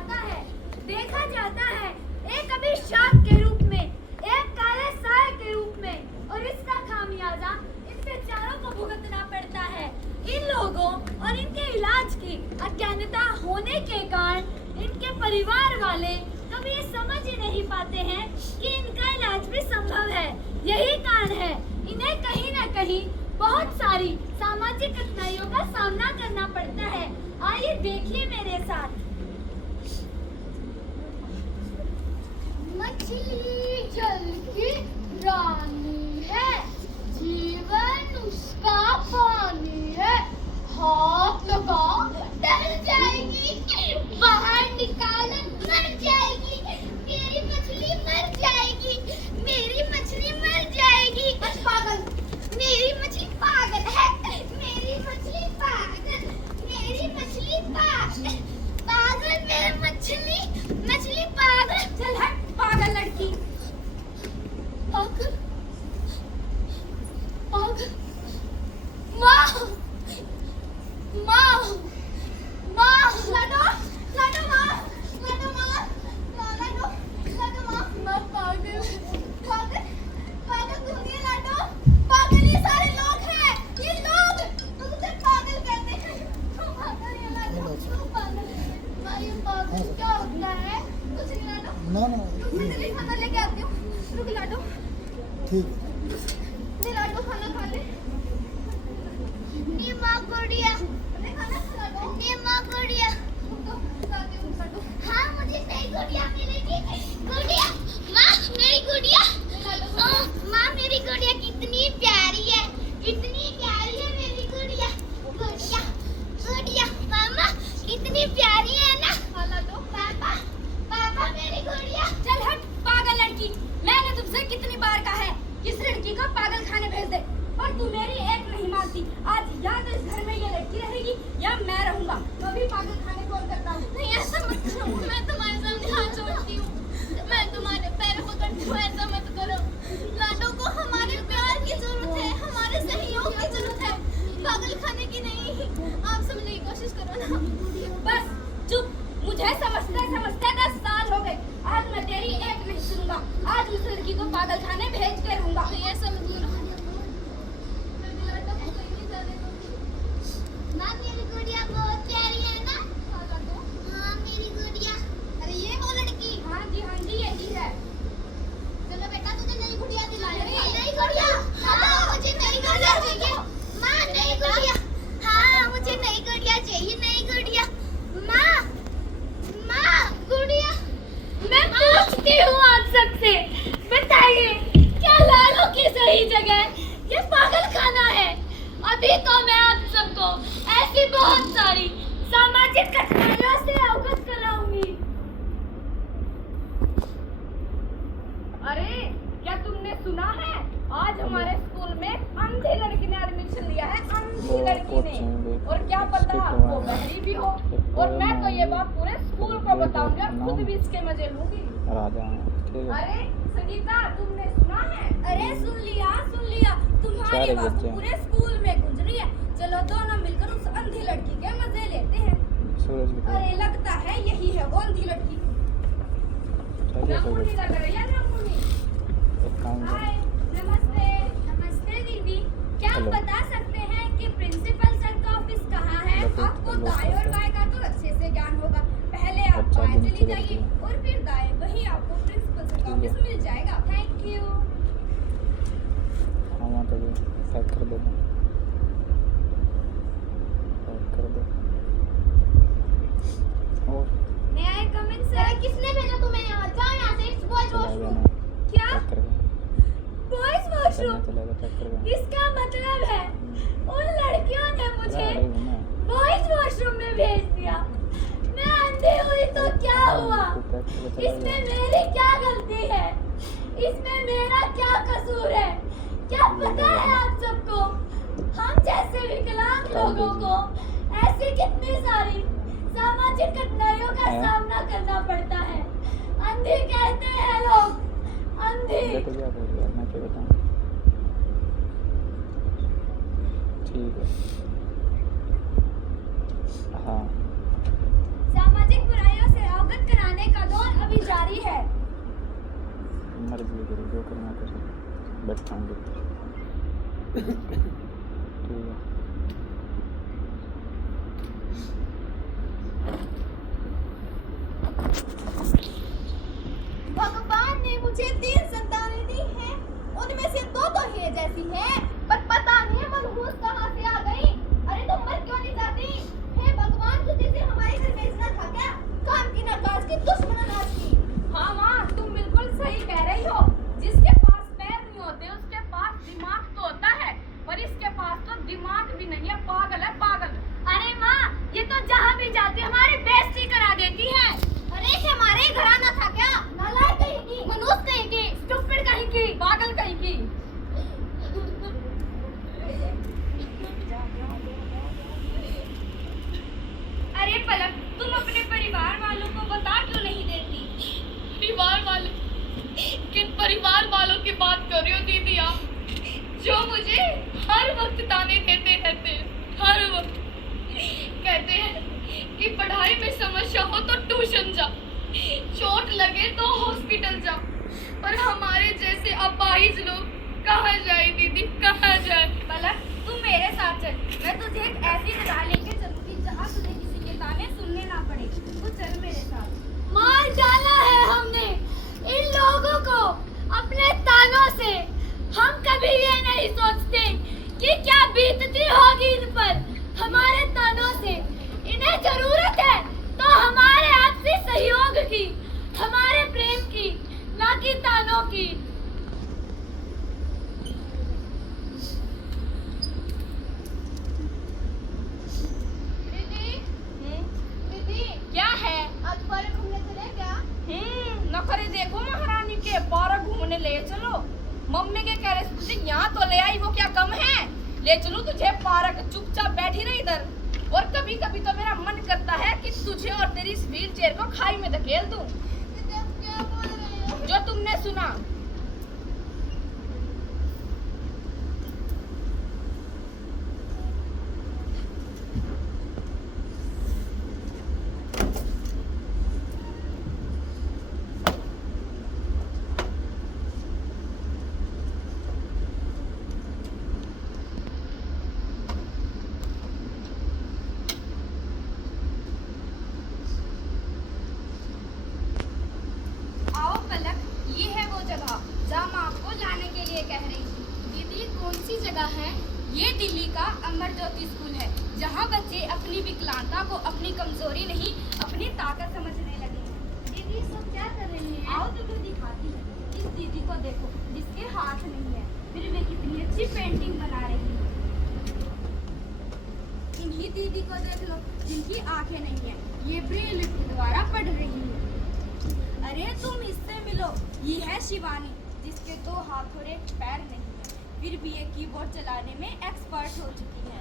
जाता है, देखा जाता है एक अभिशाप के रूप में, एक काले साए के रूप में, और इसका खामियाजा इन बेचारों को भुगतना पड़ता है। इन लोगों और इनके इलाज की अज्ञानता होने के कारण इनके परिवार वाले कभी ये समझ ही नहीं पाते हैं कि इनका इलाज भी संभव है। यही कारण है इन्हें कहीं न कहीं बहुत सारी सामाजिक कठिनाइयों का सामना करना पड़ता है। आइए देखिए मेरे साथ। मछली जल की रानी है, जीवन उसका पानी है, हाथ लगाओ डर जाएगी, बाहर निकालो मर जाएगी, मेरी मछली मर जाएगी, मेरी मछली मर जाएगी। पागल, मेरी मछली पागल है, मेरी मछली पागल, मेरी मछली पागल, पागल मेरी मछली, मछली पागल। चल हट पागल लड़की। पागल, पागल, माँ, माँ, माँ, लाडो, लाडो माँ, लाडो माँ, लाडो, लाडो माँ, माँ पागल, पागल, पागल दुनिया लाडो, पागल ये सारे लोग हैं, ये लोग तुझे पागल कहते हैं, तू पागल है लाडो, तू पागल है, माँ ये पागल क्या होता है? कुछ नहीं लाडो, ना रुक मैं तेरे लिए खाना लेके आती हूँ, रुक लाडो, ठीक ले लाडो खाना खा ले। नी माँ गुड़िया, ले खाना खा लो। नी माँ गुड़िया, हाँ मुझे नई गुड़िया मिलेगी। गुड़िया, माँ मेरी गुड़िया, माँ मेरी गुड़िया कितनी प्यारी है, कितनी प्यारी है मेरी गुड़िया, गुड़िया, गुड़िया, मामा कितनी प्यारी है ना। खाना दो। पापा, पापा मेरी गुड़िया। चल हट पागल लड़की। मैंने तुमसे कितनी बार कहा है कि इस लड़की को पागल खाने भेज दे, और तू मेरी एक नहीं मानती। आज या तो इस घर में ये लड़की रहेगी या मैं रहूंगा। तो अभी पागल खाने कॉल करता हूँ। नहीं ऐसा मत करो, मैं तुम्हारे सामने हाथ जोड़ती हूँ, मैं तुम्हारे पैर पकड़ती हूँ, ऐसा मत करो। लाडो को हमारे प्यार की जरूरत है, हमारे सहयोग की जरूरत है, पागल खाने की नहीं। आप समझने की कोशिश करो ना। बस चुप। मुझे समझते समझते 10 साल हो गए। आज मैं तेरी एक नहीं सुनूंगा। आज उस लड़की को पागल खाने भेज के रहूंगा। नहीं ऐसा मत करो। मैं भी लाडो को कहीं नहीं जाने दूंगी। माँ मेरी गुड़िया बहुत प्यारी है ना। हाँ लाडो। हाँ मेरी गुड़िया। अरे ये वो लड़की। हाँ जी यही है। चलो बेटा तुझे नई गुड़िया दिलाएंगे। नई गुड़िया? हाँ मुझे नई गुड़िया चाहिए। माँ नई गुड़िया। हाँ मुझे नई गुड़िया चाहिए, नई गुड़िया। माँ, माँ गुड़िया। मैं पूछती हूँ आप सबसे, बताइए क्या लाडो की सही जगह ये पागल खाना है? अभी तो मैं आप सबको ऐसी बहुत सारी सामाजिक कठिनाइयों से अवगत कराऊंगी। अरे क्या तुमने सुना है? आज हमारे स्कूल में अंधी लड़की ने एडमिशन लिया है। अंधी लड़की ने, और क्या पता वो बहरी भी हो। और मैं तो ये बात पूरे स्कूल को बताऊंगी और खुद भी इसके मजे लूंगी। राजा ठीक है। अरे संगीता तुमने सुना है? अरे सुन लिया तुम्हारी सारे बात बच्चे। पूरे स्कूल में गूंज रही है। चलो दोनों मिलकर उस अंधी लड़की के मजे लेते हैं। सूरज भी अरे लगता है यही है वो अंधी लड़की। चलिए नमूनी सूरज लग रही है नमूनी। एक काम करो। हाय नमस्ते। नमस्ते दीदी, क्या आप हेलो। बता सकते हैं कि प्रिंसिपल सर का ऑफिस कहाँ है? हेलो, आपको हेलो, दाएं और हेलो। बाएं का तो अच्छे से ज्ञान होगा। पहले आप अच्छा, बाएं दिन चली चले जाइए गए। और फिर दाएं, वहीं आपको प्रिंसिपल सर का ठीक ऑफिस है। मिल जाएगा। Thank you. हाँ वहाँ तो भी पैक कर देना, पैक कर दो। और May I come in, अरे sir? किसने भेजा तुम्हें यहाँ? जाओ यहाँ से, इट्स बॉयज चला वॉशरूम। जाना, क्या? पैक कर देना, बॉयज करना वॉशरूम? चलेगा, पैक कर देना। इसका मतलब है उन लड़कियों ने मुझे अरे वो ना, बॉयज वॉशरूम में भेज दिया। मैं अंधी हुई तो क्या हुआ? तू पैक करके चला इसमें जा। मेरी क्या गलती है? इसमें मेरा क्या कसूर है? क्या पता है आप सबको? हम जैसे विकलांग लोगों को ऐसी कितनी सारी सामाजिक कठिनाइयों का सामना करना पड़ता है। अंधी कहते हैं लोग, अंधी। देखो क्या बोल रहा है, मैं क्या बताऊँ। ठीक है, हाँ सामाजिक बुराइयों से अवगत जिम्मेदारी है। मर्जी करो, जो करना करो, बैठता हूँ ठीक है। भगवान ने मुझे 3 संतानें दी हैं, उनमें से 2 तो ये जैसी हैं, पर पता नहीं मनहूस कहाँ से आ गई। अरे तुम मर क्यों नहीं जाती? हे भगवान, तुझे से हमारे घर भेजना था क्या? काम की ना काज की, दुश्मन अनाज की। हाँ माँ, तुम बिल्कुल सही कह रही हो। जिसके पास पैर नहीं होते उसके पास दिमाग तो होता है, पर इसके पास तो दिमाग भी नहीं है। पागल है पागल। अरे माँ, ये तो जहाँ भी जाती हमारी बेइज्जती करा देती है। अरे इसे हमारे ही घर आना था क्या? नालायक कहीं की, मनहूस कहीं की, स्टूपिड कहीं की, पागल कहीं की। अरे पलक, तुम अपने परिवार वालों को बता क्यों नहीं देती? परिवार वाले? किन परिवार वालों की बात कर रही हो दीदी आप, जो मुझे हर वक्त ताने देते रहते हैं? हर वक्त कहते हैं कि पढ़ाई में समस्या हो तो ट्यूशन जा, चोट लगे तो हॉस्पिटल जा, पर हमारे जैसे अपाहिज लोग कहाँ जाए दीदी, कहाँ जाए? पलक, तू मेरे साथ चल, मैं तुझे एक ऐसी जगह लेके चलूंगी जहाँ तुझे किसी के ताने सुनने ना पड़े। तू चल मेरे साथ। मार डाला है हमने इन लोगों को अपने तानों से। हम कभी ये नहीं सोचते कि क्या बीतती होगी इन पर हमारे तानों से। इन्हें जरूरत है तो हमारे आपसी सहयोग की, हमारे प्रेम की, ना कि तानों की। दीदी, क्या है? आज पार्क घूमने चले क्या? नखरे देखो महारानी के, पार्क घूमने ले चलो। मम्मी के कह रहे तुझे यहाँ तो ले आई, वो क्या कम है? ले चलो तुझे पार्क, चुपचाप बैठी रही इधर। और कभी कभी तो मेरा मन करता है कि तुझे और तेरी इस व्हील चेयर को खाई में धकेल दूं। दीदी, आप क्या बोल रहे हो? जो तुमने सुना। आओ पलक, ये है वो जगह जहाँ मैं आपको जाने के लिए कह रही थी। दीदी, कौन सी जगह है? ये दिल्ली का अमर ज्योति स्कूल है, जहाँ बच्चे अपनी विकलांगता को अपनी कमजोरी नहीं, अपनी ताकत समझने लगे हैं। दीदी, सब क्या कर रही हैं? आओ तुम्हें दिखाती है। इस दीदी को देखो, जिसके हाथ नहीं है, फिर वे कितनी अच्छी पेंटिंग बना रही है। इन्हीं दीदी को देख लो, जिनकी आंखें नहीं है, ये ब्रेल लिपि द्वारा पढ़ रही है। अरे तुम इससे मिलो, ये है शिवानी, जिसके 2 हाथ और 1 पैर नहीं है, फिर भी ये कीबोर्ड चलाने में एक्सपर्ट हो चुकी है।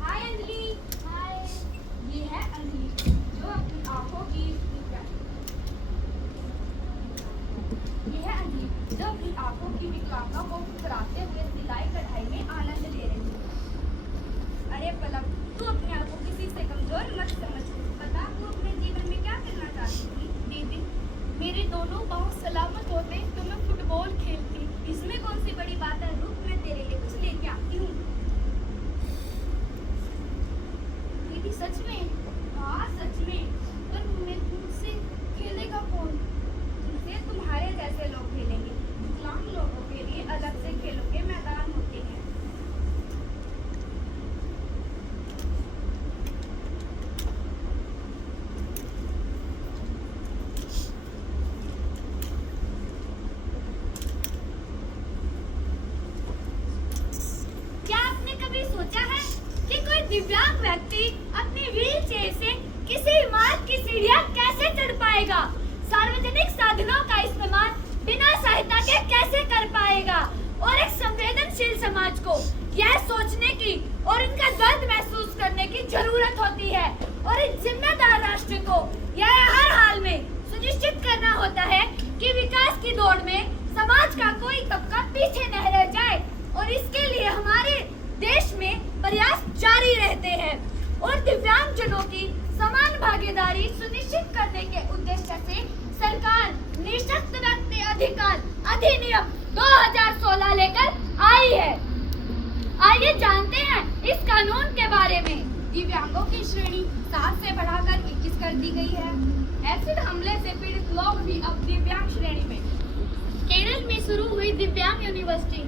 हाय अंजलि। हाय। ये है अंजलि, जो अपनी आंखों की ये है अंजलि जो अपनी आंखों की विकलांगता को कराते हुए सिलाई कढ़ाई में आनंद ले रही है। अरे पलक, तू अपने आप को किसी से कमजोर मत समझ। बता, तू अपने जीवन में क्या करना चाहती थी? दीदी, मेरे दोनों पाँव सलामत होते तो मैं फुटबॉल खेलती। इसमें कौन सी बड़ी बात है? रुक, मैं तेरे लिए कुछ लेके आती हूँ। दीदी, सच में? हाँ सच में। पर मुझसे खेलेगा कौन? तुमसे तुम्हारे जैसे लोग खेलेंगे। विकलांग लोगों के लिए अलग से खेलों के मैदान होते हैं। सोचा है कि कोई दिव्यांग व्यक्ति अपनी व्हील चेयर से किसी इमारत की सीढ़ियां कैसे चढ़ पाएगा? सार्वजनिक साधनों का इस्तेमाल बिना सहायता के कैसे कर पाएगा? और एक संवेदनशील समाज को यह सोचने की और इनका दर्द महसूस करने की जरूरत होती है। और एक जिम्मेदार राष्ट्र को यह हर हाल में सुनिश्चित करना होता है कि विकास की दौड़ में समाज का कोई तबका पीछे न रह जाए। और इसके लिए हमारे देश में प्रयास जारी रहते हैं और दिव्यांगजनों की समान भागीदारी सुनिश्चित करने के उद्देश्य निःशक्त व्यक्ति अधिकार अधिनियम 2016 लेकर आई है। आइए जानते हैं इस कानून के बारे में। दिव्यांगों की श्रेणी 7 से बढ़ाकर 21 कर दी गई है। एसिड हमले से पीड़ित लोग भी अब दिव्यांग श्रेणी में। केरल में शुरू हुई दिव्यांग यूनिवर्सिटी।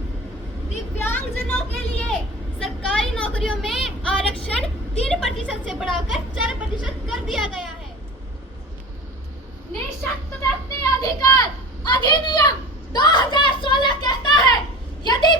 दिव्यांगजनों के लिए सरकारी नौकरियों में आरक्षण 3% से बढ़ाकर 4% कर दिया गया है। निःशक्त व्यक्ति अधिकार अधिनियम 2016 कहता है, यदि